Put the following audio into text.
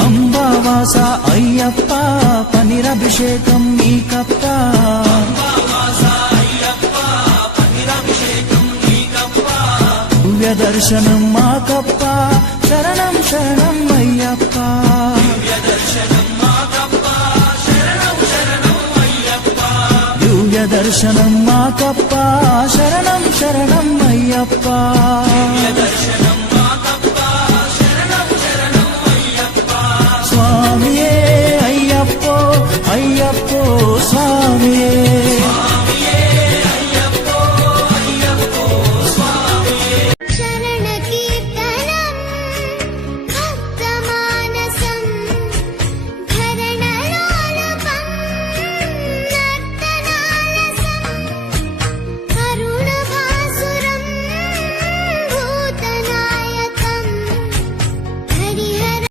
అంబావాస అయ్యప్ప పనిరభిషేకం నీకప్ప దివ్య దర్శనం మాకప్ప శరణం శరణం అయ్యప్ప దివ్య దర్శనం మాకప్ప శరణం శరణం అయ్యప్ప